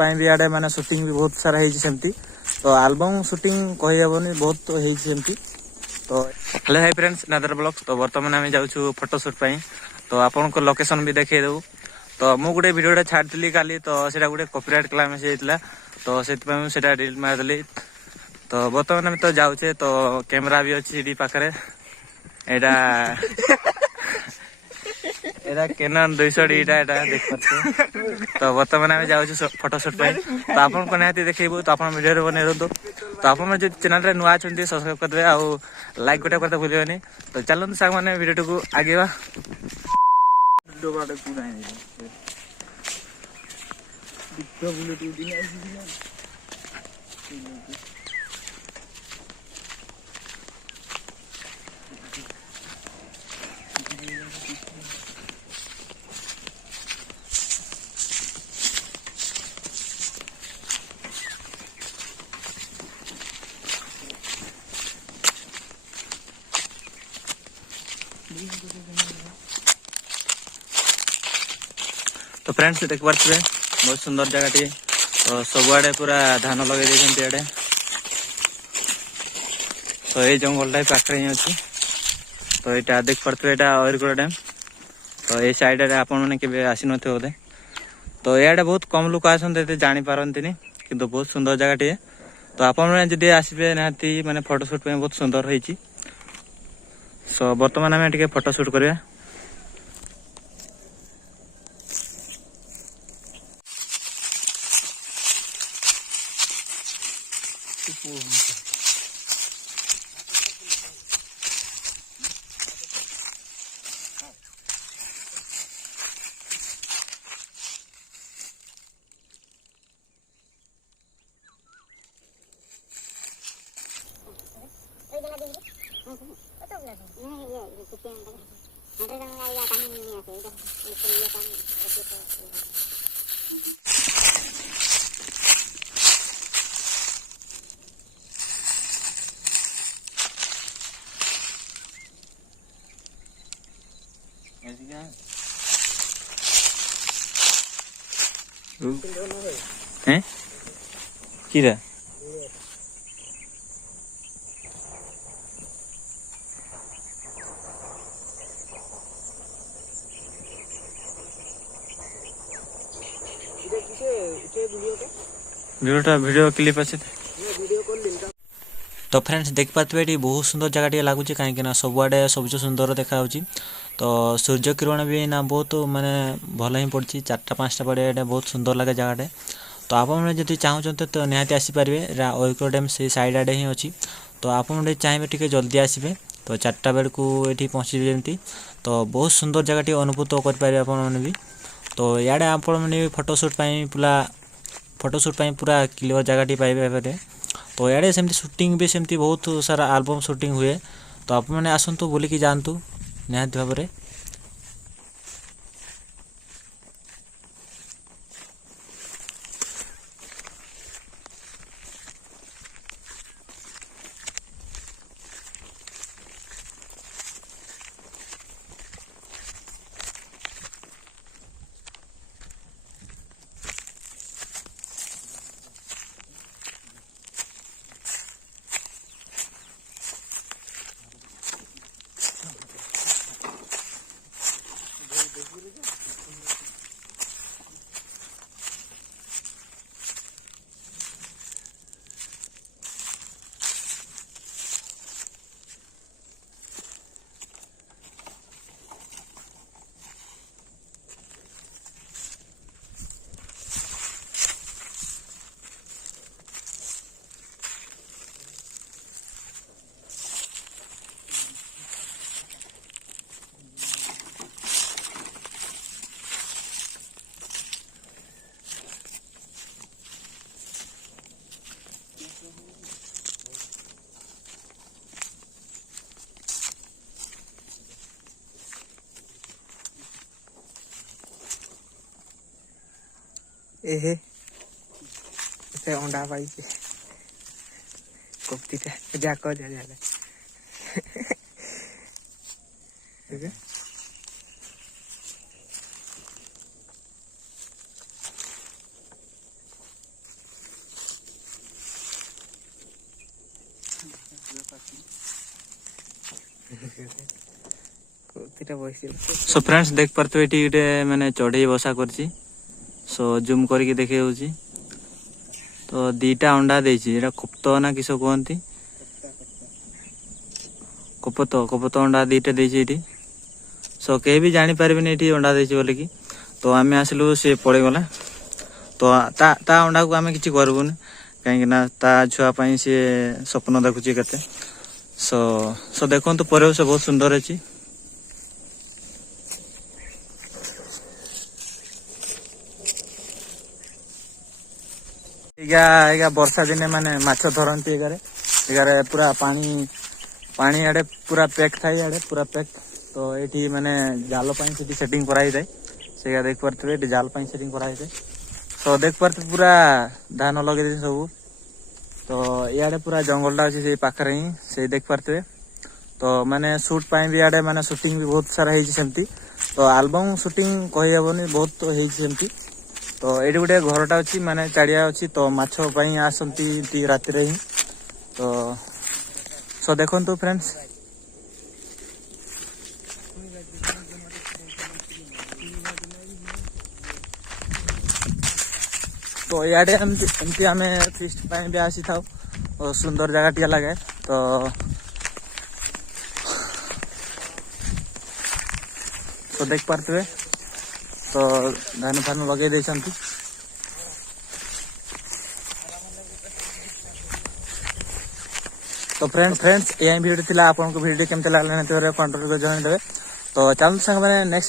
भी आड़े माने शूटिंग भी बहुत सारा है सेमती तो एल्बम शूटिंग कही हेबनी बहुत है सेमती तो हेलो हाय फ्रेंड्स नादर ब्लॉग्स तो बर्तमान आम जाऊँ फोटोशूट तो आपन को लोकेशन भी देखा देबू तो मु गोटे वीडियो छाड़ी काली तो सेटा गोटे कॉपीराइट क्लेम होता तो से डिलीट मारदेली तो बर्तमान आम तो जाऊे तो कैमरा भी अच्छी पाखे एटा एटा कैनन 200 एटा देख पारे तो बर्तमान आम जाऊँ फोटोशूट तो आपन को निहाती देखो तो आप वीडियो बने रुँ तो आप जो चैनल रे नुआ अच्छे सब्सक्राइब करदे आ लाइक गोटे करते भूलिए तो चलते सांग मैंने वीडियो को आगे तो फ्रेंड्स देख पारे बहुत सुंदर जगह टी तो सबुआड़े पूरा धान लगे आड़े तो ये जंगल टाइप पाखे ही अच्छी तो यहाँ देख पारे यहाँ अहिरगोड़ा डैम तो ये साइड आप आसी न बोधे तो इे बहुत कम लोग आसते जानी पारती किंतु बहुत सुंदर जगह टी तो आप आसबे निहाती माने फोटोशूट बहुत सुंदर होती सो बर्तमान आम टे फोटोशूट करवा हैं किरा वीडियो क्लिप अच्छे तो फ्रेंड्स देख पाते ये बहुत सुंदर जगह लगुच कहीं सबुआड़े सबुज सुंदर देखा तो सूर्य किरण भी ना बहुत माने भल ही पड़ी 4टा 5टा पड़े बहुत सुंदर लगे जगह तो आपड़ी चाहते तो निहाती आसीपारे अहिरगोड़ा डैम से साइड आड़े ही अच्छी तो आप चाहिए टे जल्दी आसबे तो 4टा बेल को ये पहुँचे जमी तो बहुत सुंदर जगह अनुभूत करेंगे आपने भी तो इे आपने फोटोशूट पूरा क्लियर जगह पाइबे तो इे सेमती शूटिंग भी सेमती बहुत सारा एल्बम शूटिंग हुए तो आप मैंने आसतु बुलिकी जातु निहाती भाव में एहे इसे अंडा पाई कोप्तीटा जाको जा जा सो फ्रेंड्स देख पारे ये गोटे मैंने चढ़ई बसा कर सो जूम करके देखे होची तो दीटा अंडा देची कोपत ना किस कहती कोपत अंडा दीटा देची सो कहीं भी जानी पारे ये अंडा देची बोले कि तो आम आसलु सी पड़ेगला तो ता अंडा को आम कि करबुन कहीं ता छुआपाई सी स्वप्न देखुची के सो देखो तो परिवेश बहुत सुंदर अच्छी वर्षा दिने माने माछ धरती एगारे पूरा पानी आड़े पूरा पैक था आड़े पूरा पैक तो ये माने जाल से सेटिंग कराई जाए से देख पारे जाल सेटिंग कराई जाए तो देख पारे पूरा धान लगे सब तो इे पूरा जंगलटा अच्छी से पाखे ही से देख पारे तो माने शूट भी आड़े माने शूटिंग भी बहुत सारा होती तो एल्बम शूटिंग कही हेनी बहुत होती तो ये गोटे घरटा अच्छी माने चाड़िया अच्छी तो माछ आसती राति ही तो सो देखो तो फ्रेंड्स तो इे एमती आम फिस्ट भी आसी था तो सुंदर जगह टी लगे तो देख पारे तो धान फान लगे देती तो फ्रेंड्स ये वीडियो थी आपको वीडियो केमती लगे कंट्रोल कर जनईदेवे तो चलते साथ नेक्स्ट